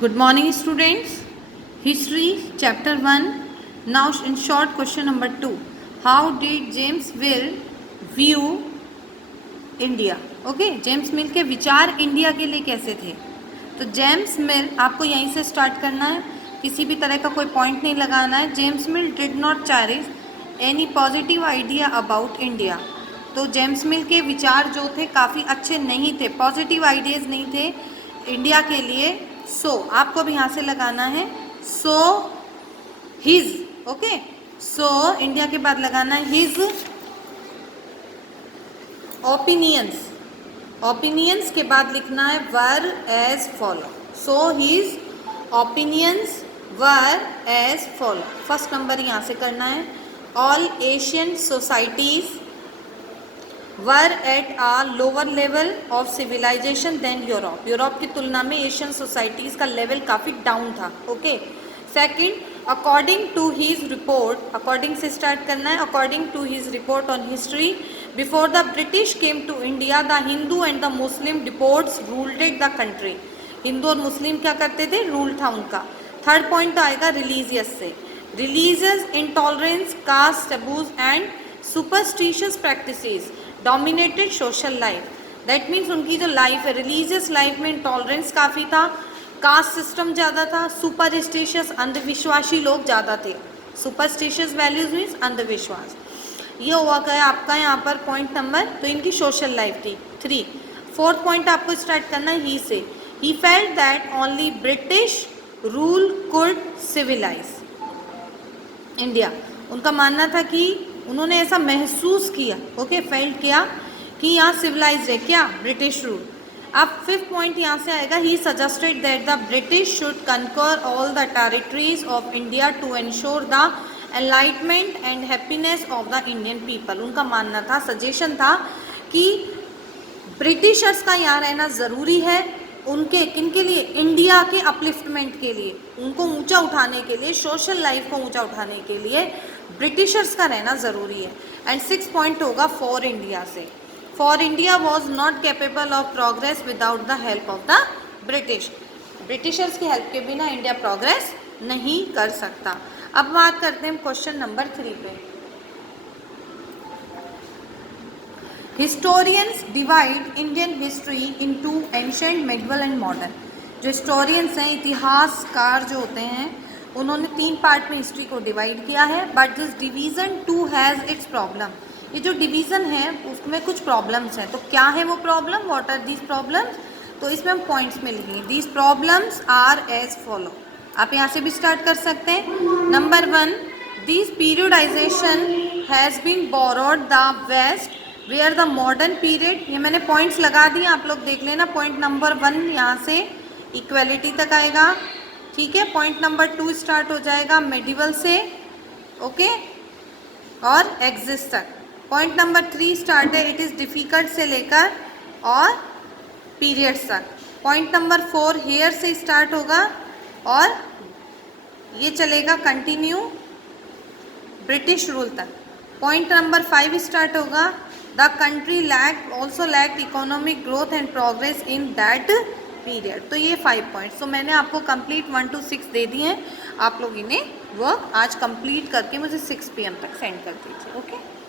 Good morning, students. History, chapter 1. Now, in short, question number 2. How did James Mill view India? Okay, James मिल के विचार India के लिए कैसे थे? तो जेम्स मिल, आपको यहीं से स्टार्ट करना है, किसी भी तरह का कोई पॉइंट नहीं लगाना है. James mill did not cherish any positive idea about India. तो जेम्स मिल के विचार जो थे काफ़ी अच्छे नहीं थे, पॉजिटिव आइडियाज़ नहीं थे इंडिया के लिए. सो आपको भी यहाँ से लगाना है so his. Okay, so India के बाद लगाना है हिज ओपिनियंस. ओपिनियंस के बाद लिखना है were as follow. So his opinions were as follow. First number यहाँ से करना है. All Asian societies were at a lower level of civilization than Europe. Europe की तुलना में एशियन सोसाइटीज़ का लेवल काफ़ी डाउन था. Okay. Second, according to his report, according से स्टार्ट करना है. According to his report on history, before the British came to India the Hindu and the Muslim deports ruled the country. Hindu और Muslim क्या करते थे? Rule था उनका. थर्ड पॉइंट आएगा रिलीजियस से. Religious intolerance, caste taboos and superstitious practices dominated social life. That means उनकी जो लाइफ है, रिलीजियस लाइफ में इंटॉलरेंस काफ़ी था, कास्ट सिस्टम ज़्यादा था, सुपरस्टिशियस अंधविश्वासी लोग ज़्यादा थे. सुपरस्टिशियस वैल्यूज मीन्स अंधविश्वास. ये हुआ गया आपका यहाँ पर पॉइंट नंबर. तो इनकी सोशल लाइफ थी. 3. फोर्थ पॉइंट आपको स्टार्ट करना है ही से. He felt that only British rule could civilize India. उनका मानना था कि उन्होंने ऐसा महसूस किया, ओके, फेल्ट किया कि यहाँ सिविलाइज है क्या? British rule. अब फिफ्थ पॉइंट यहाँ से आएगा. He suggested that the British should conquer all the territories of India to ensure the enlightenment and happiness of the Indian people. उनका मानना था, सजेशन था कि ब्रिटिशर्स का यहाँ रहना ज़रूरी है. उनके किनके लिए? इंडिया के अपलिफ्टमेंट के लिए, उनको ऊंचा उठाने के लिए, सोशल लाइफ को ऊंचा उठाने के लिए ब्रिटिशर्स का रहना ज़रूरी है. एंड 6 पॉइंट होगा फॉर इंडिया से. For India was not capable of progress without the help of the British. Britishers की हेल्प के बिना इंडिया प्रोग्रेस नहीं कर सकता. अब बात करते हैं क्वेश्चन नंबर 3 पे. Historians divide Indian history into ancient, medieval and modern. जो हिस्टोरियंस हैं, इतिहासकार जो होते हैं, उन्होंने 3 पार्ट में हिस्ट्री को डिवाइड किया है. But this division too has its problem. ये जो डिवीज़न है उसमें कुछ प्रॉब्लम्स हैं. तो क्या है वो problem? What are these problems? तो इसमें हम पॉइंट्स में लिखेंगे. These problems are as follow. आप यहाँ से भी स्टार्ट कर सकते हैं. Number 1, this periodization has been borrowed the west where the modern period. ये मैंने पॉइंट्स लगा दिए, आप लोग देख लेना. पॉइंट नंबर 1 यहाँ से इक्वलिटी तक आएगा, ठीक है. पॉइंट नंबर 2 स्टार्ट हो जाएगा मेडिवल से, ओके, और एग्जिस्ट तक. पॉइंट नंबर 3 स्टार्ट है, इट इज़ डिफ़िकल्ट से लेकर और पीरियड्स तक. पॉइंट नंबर 4 हेयर से स्टार्ट होगा और ये चलेगा कंटिन्यू ब्रिटिश रूल तक. पॉइंट नंबर 5 स्टार्ट होगा, the country also lacked economic growth and progress in that period. तो ये 5 पॉइंट्स. तो मैंने आपको कंप्लीट 1 to 6 दे दिए हैं. आप लोग इन्हें वर्क आज कंप्लीट करके मुझे 6 PM तक सेंड कर दीजिए. ओके.